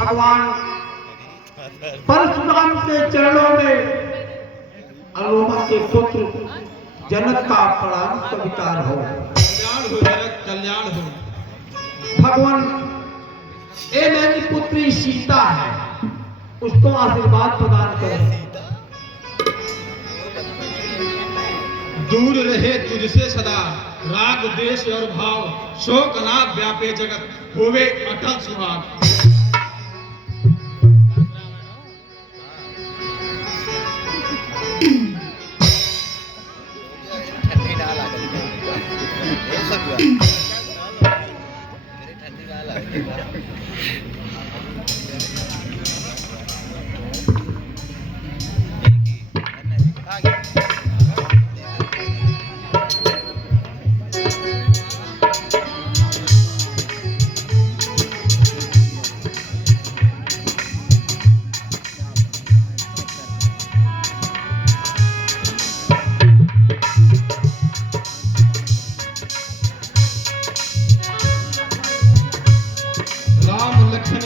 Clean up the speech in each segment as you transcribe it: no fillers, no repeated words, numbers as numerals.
भगवान परशुराम के चरणों में अलोमा के पुत्र जनक का प्रणाम स्वीकार हो। कल्याण हो जनक, कल्याण हो। भगवान ये मेरी पुत्री सीता है, उसको आशीर्वाद प्रदान करें। दूर रहे तुझसे सदा राग देश और भाव, शोक ना व्यापे जगत, होवे अटल सुहाग।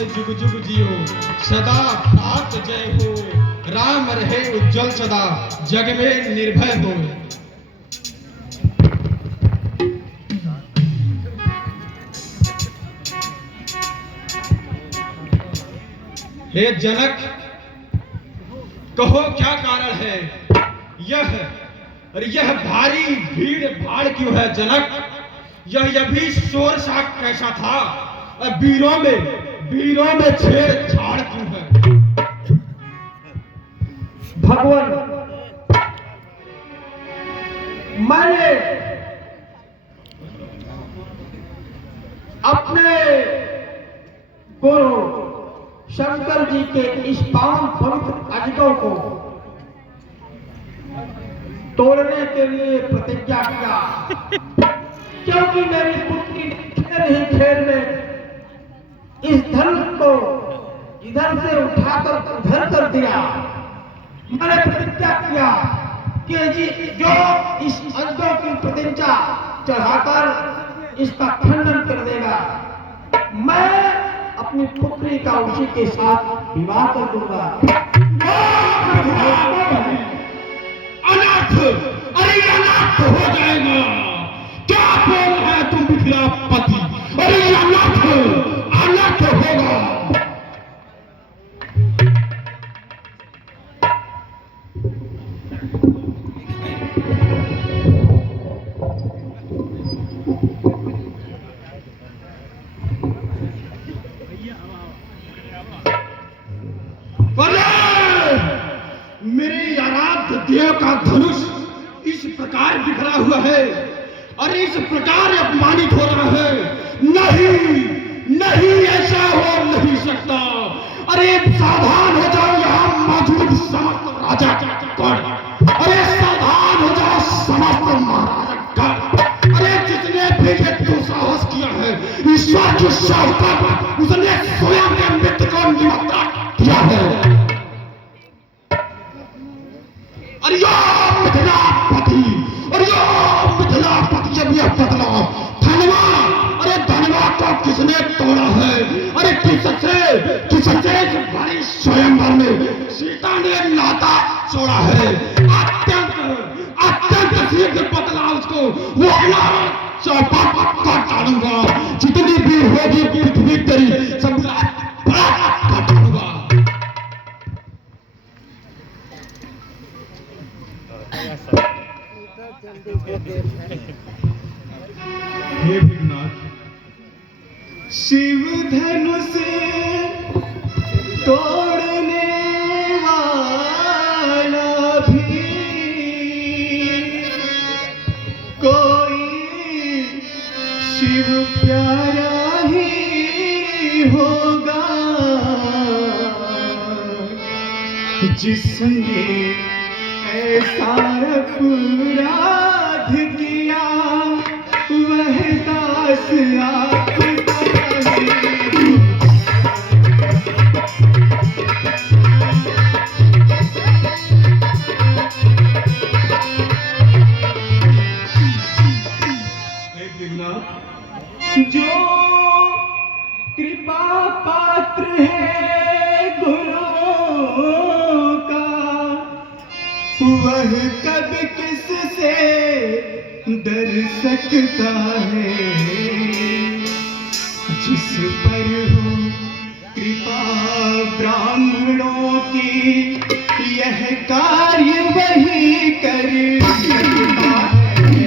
जुग जुग जियो सदा तात जय हो, राम रहे उज्जवल सदा जग में निर्भय हो। हे जनक, कहो क्या कारण है यह भारी भीड़ भाड़ क्यों है जनक? यह भी शोर शाख कैसा था? वीरों में छेड़छाड़ क्यों है? भगवान, मैंने अपने गुरु शंकर जी के इस पावन पवित्र अजगों को तोड़ने के लिए प्रतिज्ञा किया, क्योंकि मेरी पुत्री खेल ही खेल में इस धनुष को इधर से उठाकर उधर कर दिया। मैंने प्रतिज्ञा किया कि जी जो इस अजगर की प्रतिज्ञा चढ़ाकर इसका खंडन कर देगा, मैं अपनी पुत्री का उसी के साथ विवाह कर दूंगा। अनाथ, अरे अनाथ हो जाएगा। क्या बोल रहा है तुम मिथिलापति? अरे अनाथ होगा। मेरे आराध्य देव का धनुष इस प्रकार बिखरा हुआ है और इस प्रकार अपमानित हो रहा है। नहीं, ऐसा हो नहीं सकता। अरे सावधान हो जाओ यहाँ मौजूद समस्त राजा गण। अरे सावधान हो जाओ समस्त महाराजा गण। अरे जिसने भी ये दुस्साहस किया है, ईश्वर की शौकत, उसने स्वयं के मित्र को निमंत्रण किया है। अरे मिथिलापति जब यह बदला धनवा, अरे धनवा को किसने तोड़ा है? अरे किससे बड़ी स्वयंवर में सीता ने नाता जोड़ा है। अत्यंत शीघ्र बदला उसको, वो चौपाट काट डालूंगा। जितनी भी होगी पृथ्वी तेरी सब काट डालूंगा। हे विघ्नाथ, शिव धनुष तोड़ने वाला भी कोई शिव प्यारा ही होगा, जिसने ऐसा अपराध किया वह दास आपका है। जो कृपा पात्र पात्र है गुरुओं का, वह कब किससे डर सकता है। जिस पर हो कृपा ब्राह्मणों की, यह कार्य वही कर सकता है।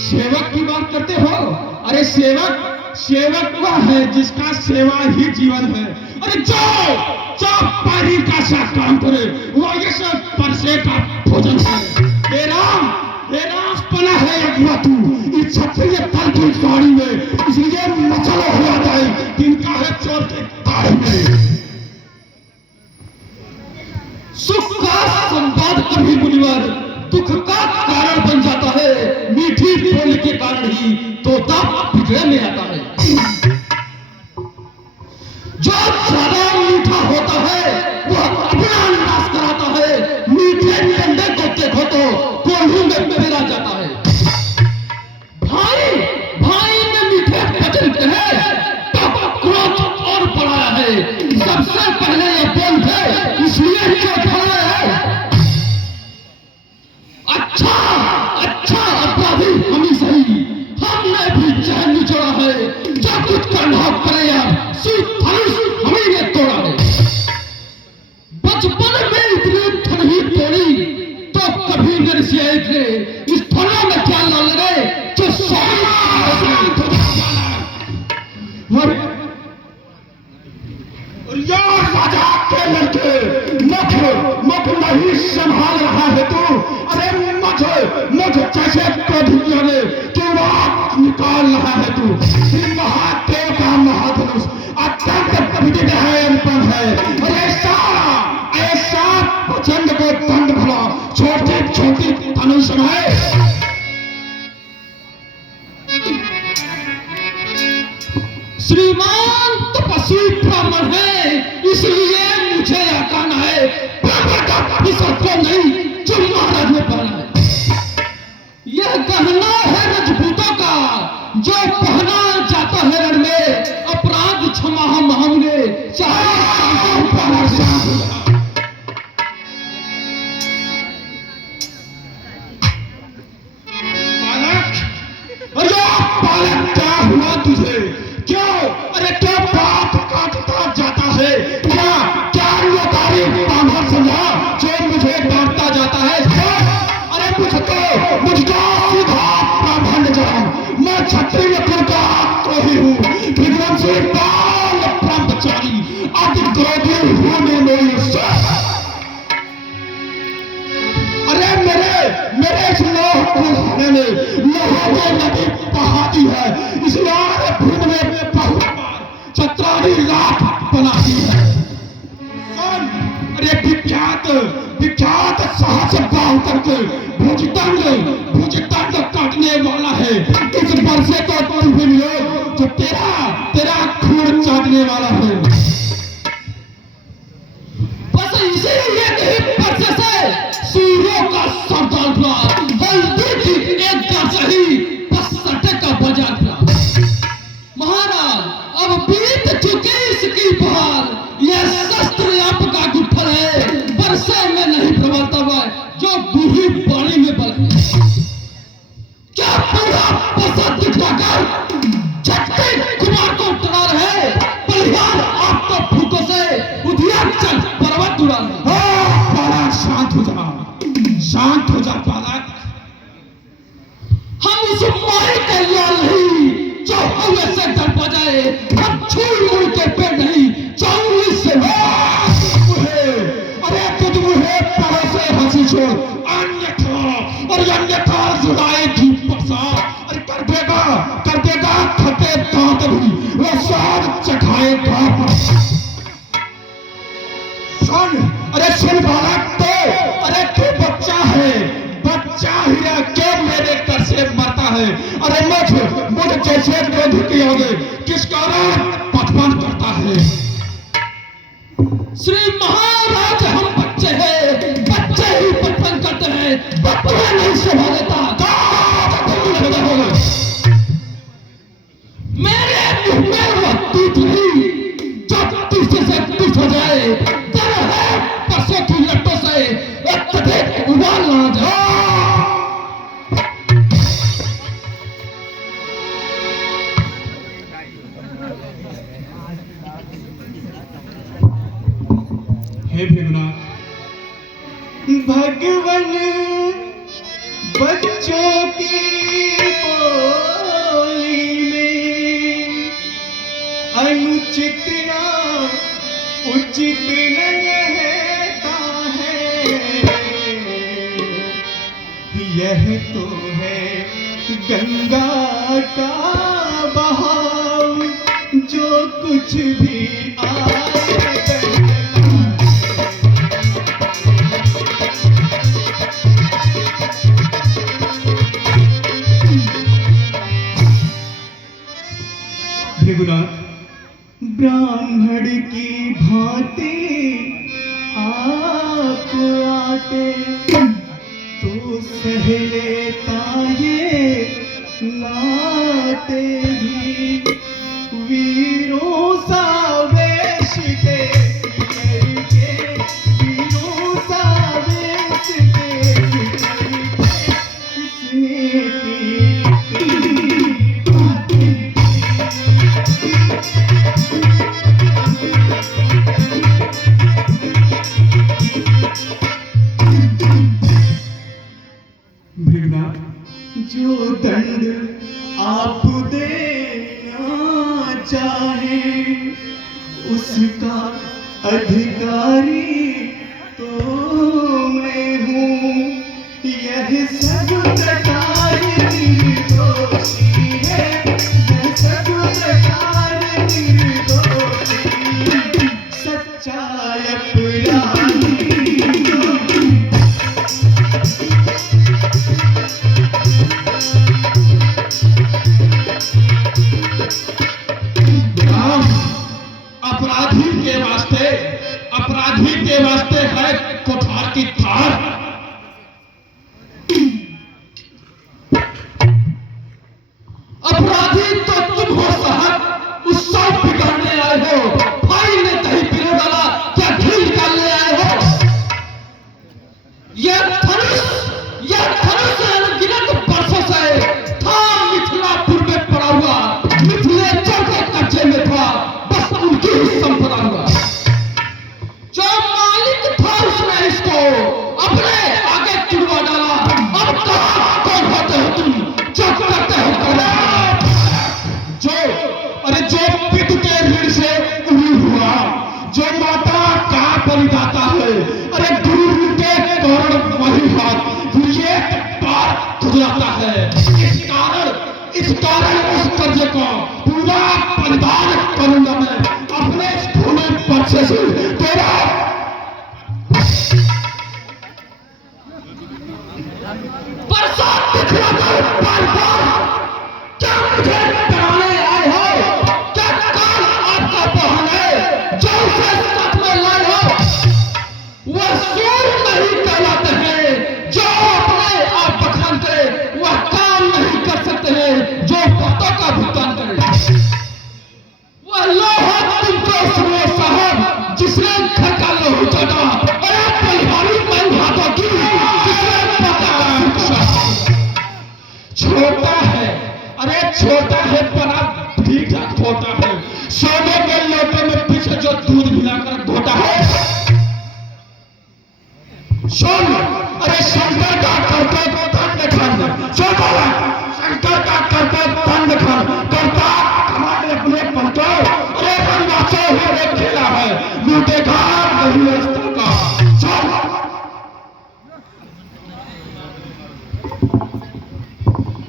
सेवक की बात करते हो? अरे सेवक सेवक वह है जिसका सेवा ही जीवन है। अरे जो जो पानी का सा काम करे वो ये सब परसे का भोजन है। हे राम पना है अगुआ तू इस क्षत्रिय दल की गाड़ी में, इसलिए मचला हुआ जाए तिनका है चोर के दाढ़ी में। सुख का संवाद कभी मुनिवर दुख का कारण बन जाता है। मीठी बोल के कारण ही तोता बिगड़े में आता है। जो ज्यादा मीठा होता है वह अपना नाश कराता है। मीठे डंडे को देखो तो कोल्हू में फेरा जाता है। भाई में मीठे वचन कहे तब क्रोध और बढ़ाया है। सबसे पहले यह बोल है इसलिए क्यों खड़ा है। अच्छा अपराधी हम ही सही, हमने भी चैन निचोड़ा है। जो कुछ करना पड़े यार धनुष हम ही ने तोड़ा है। बचपन में इतनी धन ही तोड़ी तो कभी मेरे से ने इस धनों में क्या ला लगे जो सारी राजा के लड़के मुख नहीं संभाल रहा है तू। अरे मुझ जैसे क्रोधियों ने क्यों बात निकाल रहा है तू। महादेव का महाधनुष अत्यंत विदित है, अनुपम है। और ऐसा प्रचंड को दंड भला छोटी धनुष है। श्रीमान तपस्वी ब्राह्मण है इसलिए मुझे यह कहना है ब्राह्मण का विषय को नहीं जो महाराज ने पहना है। यह गहना है रजपूतों का जो पहना जाता है रण में। अपराध क्षमा हमने चाहे बालक क्या हुआ तुझे? क्यों अरे क्या बात काटता जाता है? क्या लोकारी बांधा समझा जो मुझे डांटता जाता है? अरे मुझको सीधा ब्राह्मण जान, मैं क्षत्रिय कुल का कोई हूँ। विक्रमसिंह बाल ब्रह्मचारी अति क्रोधी हूँ मैं मेरी। अरे मेरे इस लोह को खाने में लोहों को नदी बहाती है, इसलिए भूमि में बहुत बार चतुरानी लाख बनाती है। अरे विख्यात साहस बाहु तक भुजदंड काटने वाला है। इस वर्षे को तुम भी मिलो जो तेरा खून चाटने वाला है। बस इसीलिए नहीं वर्षे से सूर्यों का सरदार हुआ, हल्दी की एक का सही बस सटे का बाजार हुआ। महाराज अब बीत चुकी इसकी बहार, यह शस्त्र आपका गुत्थल है वर्षे में नहीं प्रबलता हुआ जो बूढ़ी पानी में बल है। क्या पूरा पसंद दिखलाकर छठे कुमार को उतरा रहे बलिहार आपको फूकों से उधियार चल पर्वत उड़ा रहे। शांत हो जा बालक। हम उस माई का लाल नहीं जो हवा से डर पा जाए। हम छूड़ के पे नहीं चांगली से अरे तुझ मुझे परों से हंसी छोड़ अन्यथा जुदाई की पसा। अरे कर देगा खटे दांत भी वो स्वाद चखाएगा। सुन बालक अरे तू बच्चा ही रह के मेरे कर से मरता है। अरे मुझ जैसे क्रोध की होगे किस कारण पचपन करता है। श्री महाराज हम बच्चे ही पचपन करते हैं तुम्हें नहीं सहा देता। मेरे मुंह में वह तूत नहीं जब तुझसे से तुझ हो जाए। डर है परसों की लट्टों से अत्यधिक उबाल ना जाए। हे भृगुनाथ, भगवन बच्चों की बोली में अनुचित या उचित न रहता है। यह तो है गंगा का बहाव, जो कुछ भी आए भृगुनाथ, ब्राह्मण की भांति आप आते तो सह लेता ये लाते भी। वीरों सा वेश देख करके, वीरों सा वेश देख करके उसने जो दंड आप देना चाहे उसका अधिकारी तो मैं हूँ। यह सब प्रकार निर्दोषी है, यह सब प्रकार निर्दोषी, सच्चा अपराधी। अपराधी के वास्ते है कोठार की थार। अपराधी तो तुम हो साहब, उस सब बिगाड़ने आए हो। भाई ने दही पिरो डाला, क्या घी निकालने आए हो? यह धनुष अनगिनत वर्षों से था मिथिलापुर में पड़ा हुआ। मिथिलेश्वर के कब्जे में था, बस उनकी ही संपदा हुआ। जो मालिक था उसने इसको अपने आगे चुनवा डाला। अब कौन होते हो तुम जो करते हो करो? जो पिता के ऋण से उड़ी हुआ, जो माता का बलिदाता है, अरे गुरु के कारण वही हाथ एक बार खुजलाता है। इस कारण उस कर्ज को पूरा बलिदान करूंगा मैं अपने भूमि पर्चे से। तेरा बरसात दिखलाता हूं बार-बार, क्या मुझे डराने आए हो? क्या काल आपका बहाना है जो उसे साथ में लाए हो? वह सूर नहीं कहलाते हैं जो अपने आप बखान करे, वह काम नहीं कर सकते हैं जो बातों का भुगतान करे। वह लोहा तुमको सुनो साहब जिसने घर का लोहू चाटा, और बलिहारी मन हाथों की जिसने पता छोटा है। अरे छोटा है पर अब ठीक ठाक छोटा है। सोने के लोटे में पीछे जो दूध मिलाकर घोटा है। सुन, अरे शंकर का करते दंड खंड, शंकर का करते दंड खंड करता हमारे अपने पंचो। अरे बनवासो है खेला है, लूटेगा नहीं रास्ते का।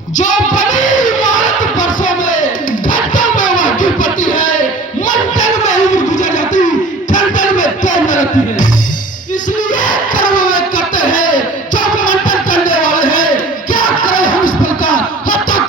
जो बड़ी इमारत बरसों में घंटों में वह गिर पड़ती है, मंडल में उम्र गुजर जाती, घंटल में देर न रहती है। इसलिए कर्म में करते हैं जो मंडल करने वाले हैं। क्या करें हम इस पल का, हद तक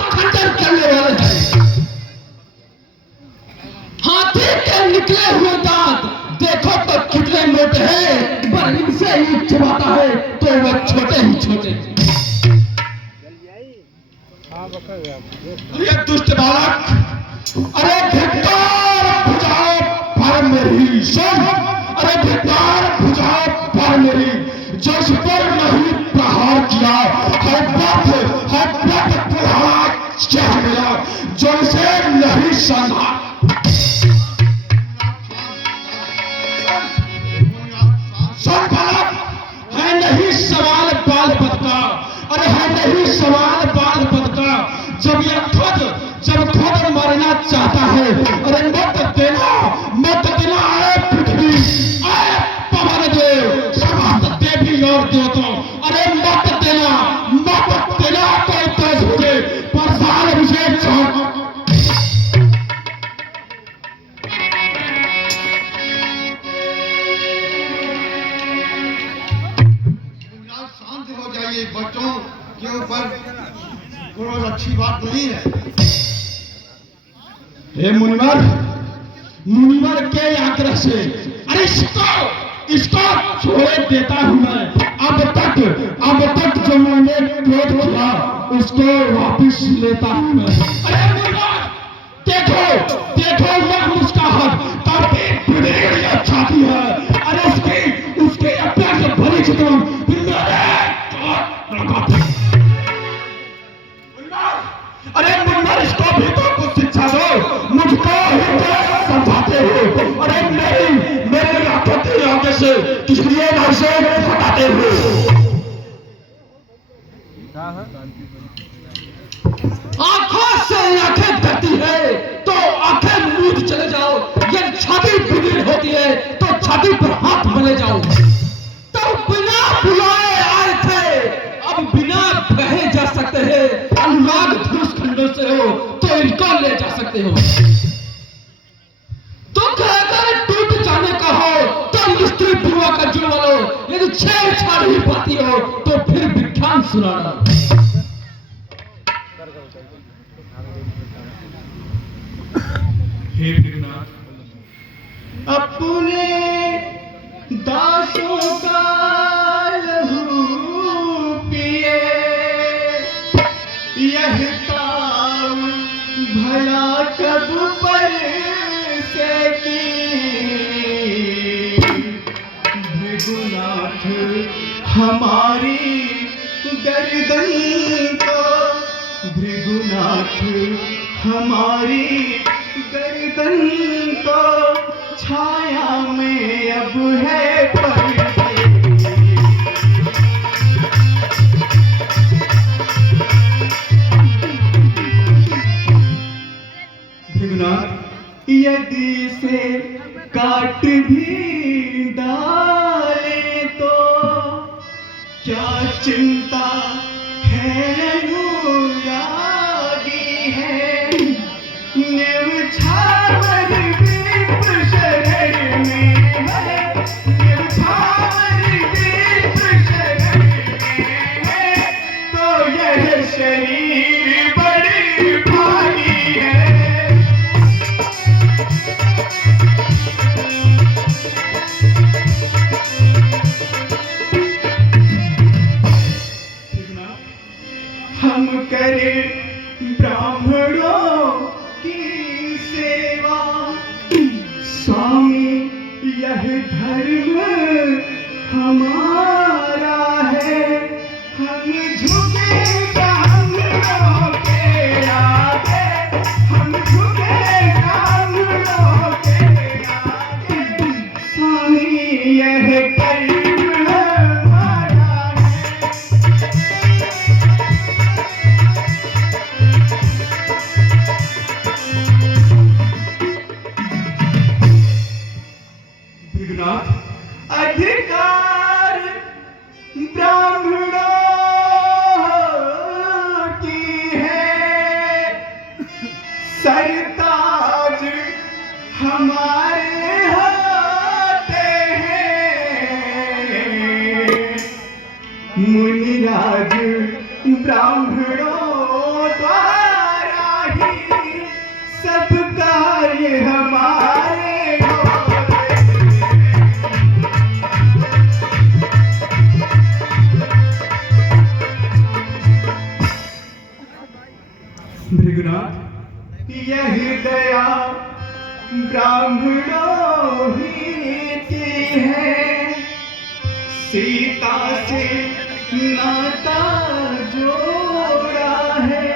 अरे दुष्ट बालक, अरे धिक्कार भुजाओ पर मेरी सुन, अरे धिक्कार भुजाओ पर मेरी, जो इस पर नहीं प्रहार किया है बद कुल्हाड़ा चढ़ गया, जो इसे नहीं सना। सुन बालक, है नहीं सवाल बाल पद का, अरे है नहीं सवाल बाल पद का, जब खुद मरना चाहता है, अरे मत देना आए पृथ्वी, आए पवन देव, समस्त देवी और देवताओं, अरे मत देना कोई तेज मुझे प्रसाद अभिषेक शांत हो जाइए, बच्चों के ऊपर कोई अच्छी बात नहीं है। हे मुनिवर के आग्रह से, अरे इसको छोड़ देता हूं मैं। अब तक जो मैंने क्रोध किया उसको वापिस लेता हूं मैं। अरे मुनिवर देखो मैं मुस्काहट काफी बड़ी छाती है, अरे उसके अत्यंत भली चितवन अरे मुनिवर, इसको भी तो कुछ शिक्षा दो, मुझको ही तो समझाते हो, अरे मेरी आंखों की आगे से किस लिए नहीं से हटाते हो। आंखों से आंखें डरती है तो आंखें मूंद चले जाओ, ये छाती बिगड़ होती है तो छाती पर हाथ मले जाओ। तो बिना बुलाए आए थे, अब बिना कहे जा सकते हैं, अनुराग धनुष खंडों से हो तो इनको ले जा सकते हो। दुख अगर टूट जाने का हो तो स्त्री पुरुष का जुड़वा लो, यदि छेड़छाड़ ही पाती हो तो फिर विख्यान सुनाना। हे भृगुनाथ, अपने दासों का लहू पिए, यह काम भला कब पर से की। भृगुनाथ हमारी गर्दन को, भृगुनाथ हमारी गर्दन को छाया में अब है भृगुनाथ, यदि से काट भी डाले तो क्या चिंता है, अनुरागी है। निवछावर दीप शरण में है, निवछावर दीप शरण में है, तो यह शरीर बड़ी भारी है। हम करें ब्राह्मणों की सेवा, स्वामी यह धर्म हमारा है। हम झुके ब्राह्मणों के आगे, हम झुके ब्राह्मणों के आगे, स्वामी यह धर्म हमारा है। भृगुनाथ, अधिकार ब्राह्मणों की है, सरताज हमारे होते हैं। मुनिराज ब्राह्मणों द्वारा ही सब कार्य हमारे होते हैं। भृगुनाथ, यही दया ब्राह्मणों ही की है, सीता से नाता जोड़ा है,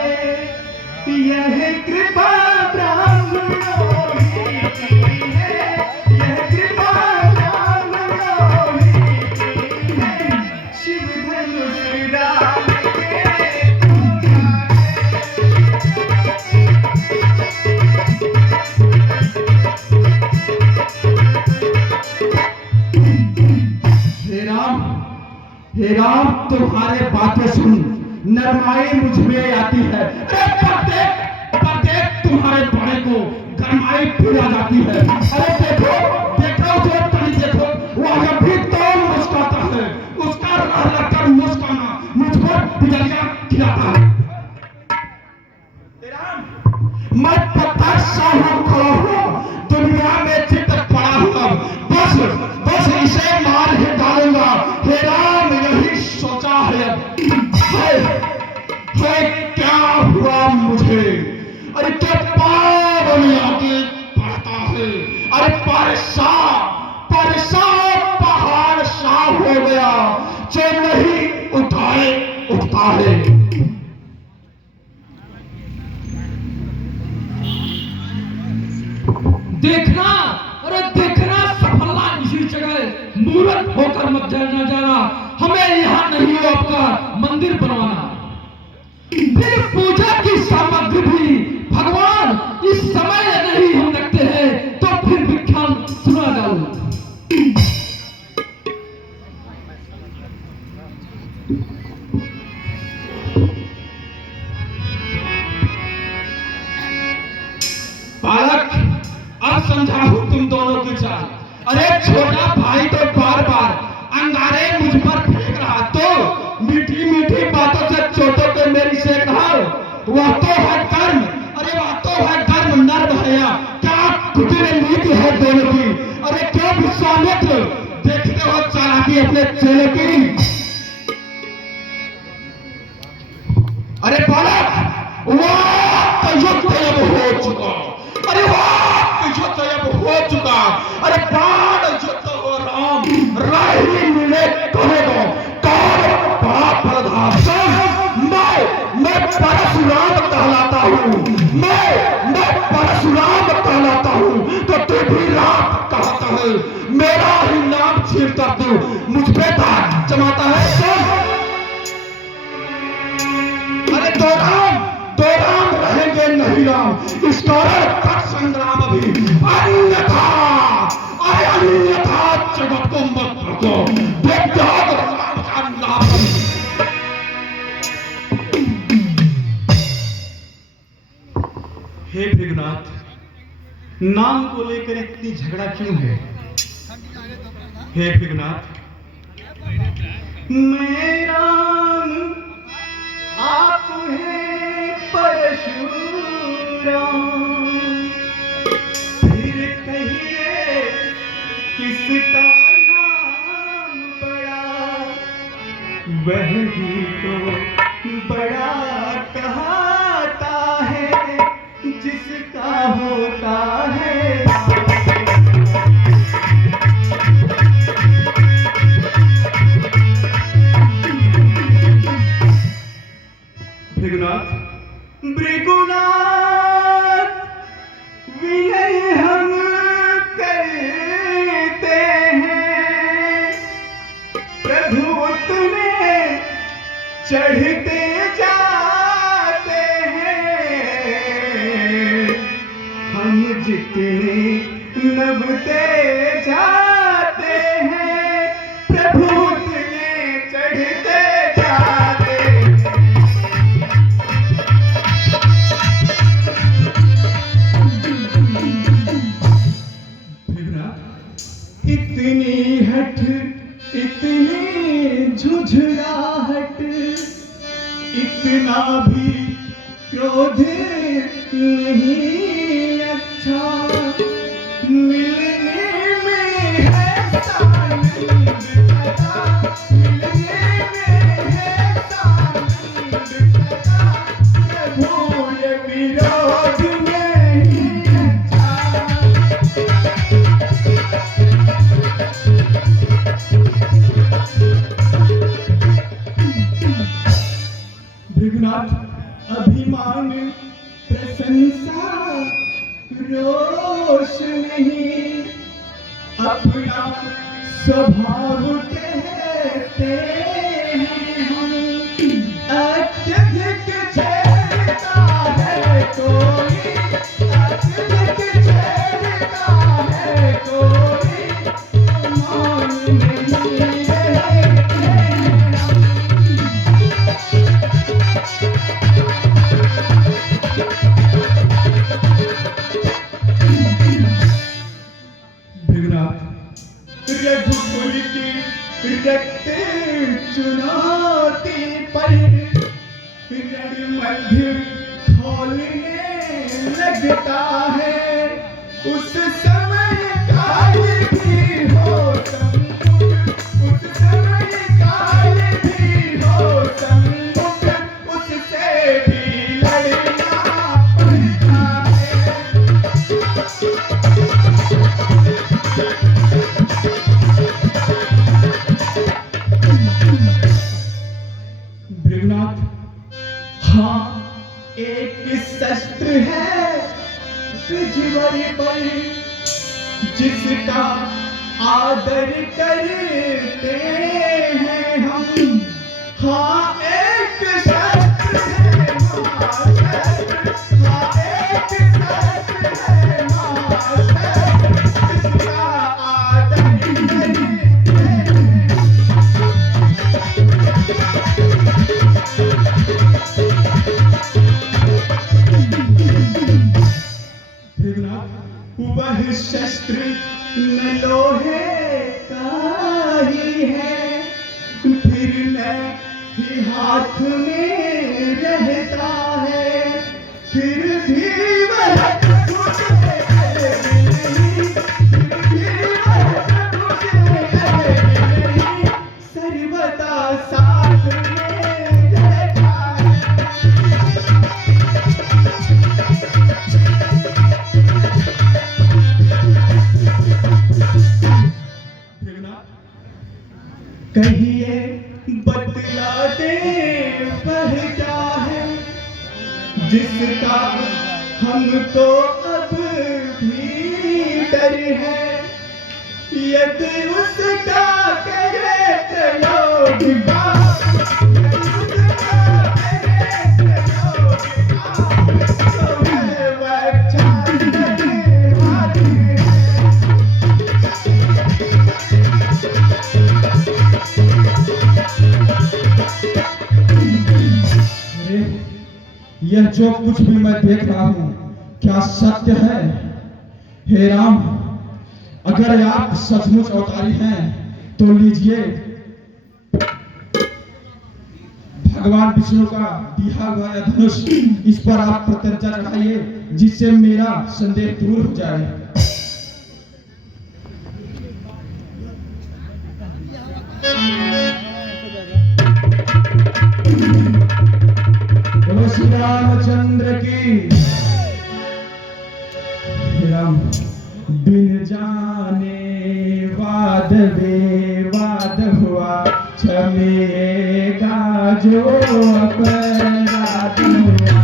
यह कृपा ब्राह्मणों ही की है, यह कृपा ब्राह्मणों ही की है, शिव धनुष राम के तोड़ा हे राम, तुम्हारे बातें सुन नरमाई मुझ में आती है। प्रत्येक तुम्हारे बड़े को गरमाई फिर आ जाती है। अरे देखो देखो जो तनी देखो, वो अगर भी तो मुस्कुराता है, उसका रह लगकर मुस्कुराना मुझ पर बिजलियां खिलाता है। मैं प्रत्यक्ष दुनिया में चित पड़ा हूं, बस इसे मार ही डालूंगा। हे राम, यही सोचा है। क्या हुआ मुझे? अरे क्या पाव में आगे बढ़ता है। अरे परेशान पहाड़ सा हो गया जो नहीं उठता है। देखना, अरे देखना, सफलता इसी जगह मूर्ख होकर मत जाना। हमें यहाँ नहीं आपका मंदिर बनवाना। फिर पूजा की सामग्री भी भगवान इस समय नहीं हम रखते हैं, तो फिर विख्यान सुना डालो। बालक, अब समझाऊं तुम दोनों की चाल। अरे छोटा भाई तो बार अंगारे मुझ पर फेंक रहा, तो मीठी मीठी बातों से चोटों को मेरी सेक रहा। वह तो है कर्म, अरे वह तो है कर्म नर भैया। क्या कुटिल नीति है दोनों की। अरे क्यों विश्वामित्र देखते हो चालाकी अपने चेले की। अरे बालक, वह युद्ध अब हो चुका। अरे वाह, युद्ध अब हो चुका। अरे प्राण युद्ध हो राम, राही मिले करेगा कौन बड़ा प्रधान। मैं परशुराम कहलाता हूँ, मैं परशुराम कहलाता हूँ, तो तू भी राम कहता है। मेरा ही नाम छीन कर तू मुझ पे दाग जमाता है। अरे दो राम रहेंगे नहीं राम, इस कारण तक संग्राम अभी। अन्यथा जगत को मत रखो। राम का नाम। हे भृगुनाथ, नाम को लेकर इतनी झगड़ा क्यों है? हे भृगुनाथ, मेरा आप है परशुराम, फिर कहिए किसका नाम बड़ा, वह ही तो बड़ा कहता है जिसका होता है। भृगुनाथ, विनय हम करते हैं, प्रभु उतने चढ़ते जाते हैं, हम जितने नभते जाते हैं, प्रभु उतने चढ़ते जाते हैं। इतनी हट, इतनी झुझलाहट, इतना भी क्रोध नहीं अच्छा, मिलने में है सानंद सदा, मिलने में है सानंद सदा, प्रभु ये भृगुनाथ अभिमान प्रशंसा रोष नहीं, अपना स्वभाव कहते हैं हम। अत्यधिक छेड़ता है कोई, अत्यधिक छेड़ता है कोई, मान नहीं रहते हम। रघुकुल की रक्त चुनौती पर रणमध्य खोलने लगता है, उस समय काल भी हो सम्मुख, उस समय काल भी हो सम्मुख, उससे भी लड़ना पड़ता है। भृगुनाथ, हाँ एक शस्त्र है पृथ्वी पर जिसका आदर करते हैं हम। हाँ एक शस्त्र है महाशस्त्र, हाँ एक शस्त्र है महाशस्त्र, जिसका आदर करते हैं। वह शस्त्र न लोहे का ही है, फिर न ही हाथ में रहता है, फिर भी वह मुझे नहीं, फिर भी वह मुझे नहीं, सर्वदा साथ में रहता है। कहिए बतला दे वह क्या है, जिसका हमको अब भी डर है। यदि उसका करे प्रयोग पाप, यदि उसका करे प्रयोग पाप, तो वह क्षण में हारी है। यह जो कुछ भी मैं देख रहा हूं क्या सत्य है? हे राम, अगर आप सचमुच अवतारी हैं तो लीजिए भगवान विष्णु का दिया हुआ यह धनुष, इस पर आप प्रत्यंचा चढ़ाइए, जिससे मेरा संदेह दूर हो जाए। श्री रामचंद्र की। राम बिन जाने वाद विवाद हुआ, क्षमेगा जो अपराध हुआ।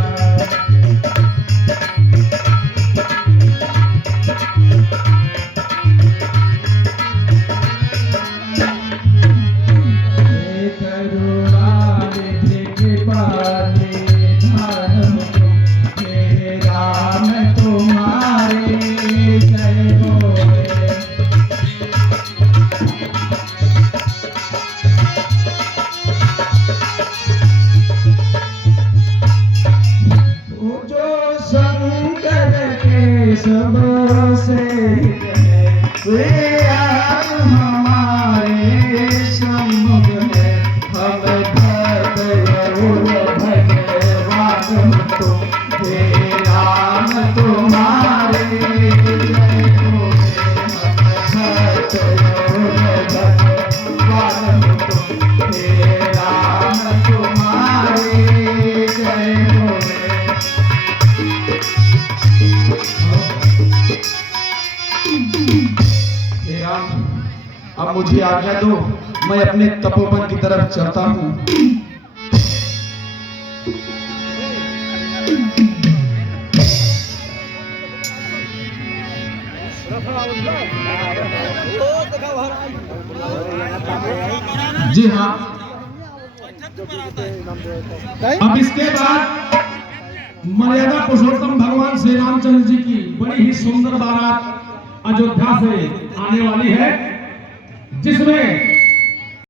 सबसे वे हमारे सम्मुख है, हम भगवान तो हे राम तुम्हारे जय हो, भगवान तो हे राम तुम्हारे जय हो। अब मुझे आज्ञा दो, मैं अपने तपोवन की तरफ चलता हूँ। जी हाँ, अब इसके बाद मर्यादा पुरुषोत्तम भगवान श्री रामचंद्र जी की बड़ी ही सुंदर बारात अयोध्या से आने वाली है, जिसमें